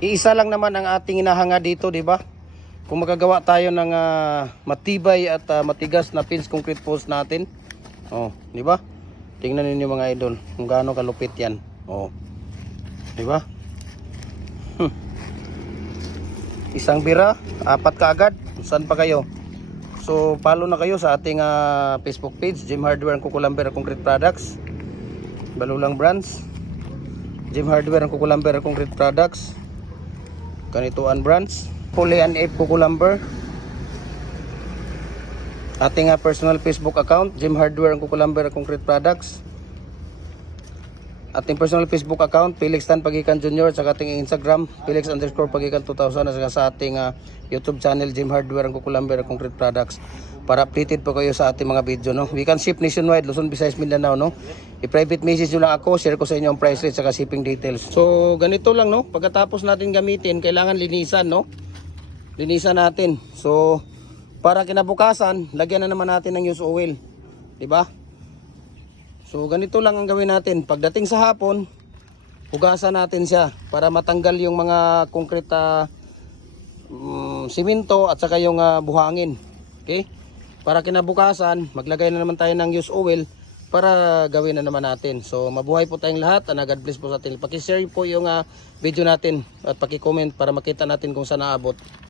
Iisa lang naman ang ating inahanga dito, di ba? Kung magagawa tayo ng matibay at matigas na pins concrete post natin. Oh, di ba? Tingnan niyo mga idol kung gaano kalupit 'yan. Oh. Di ba? Isang bira, 4 kaagad. Saan pa kayo? So, follow na kayo sa ating Facebook page, Jim Hardware and Kukulamber Concrete Products. Balulang brands. Jim Hardware and Kukulamber Concrete Products. Kanituan brands. Poly and Ape Kukulamber. Ating personal Facebook account, Jim Hardware and Kukulamber Concrete Products. Ating personal Facebook account, Felix Tan Pagikan Jr. Sa ating Instagram, Felix_Pagikan 2000. At sa ating YouTube channel, Jim Hardware and Kukulamber Concrete Products. Para updated po kayo sa ating mga video, no? We can ship nationwide, Luzon, Visayas, Mindanao, no? I-private message nyo lang ako, share ko sa inyo ang price rate saka shipping details. So, ganito lang, no? Pagkatapos natin gamitin, kailangan linisan, no? Linisan natin. So, para kinabukasan, lagyan na naman natin ng used oil. 'Di ba? So, ganito lang ang gawin natin. Pagdating sa hapon, hugasan natin siya para matanggal yung mga concrete simento at saka yung buhangin. Okay? Para kinabukasan, maglagay na naman tayo ng used oil para gawin na naman natin. So, mabuhay po tayong lahat. God bless po sa atin. Paki-share po yung video natin at paki-comment para makita natin kung saan naabot.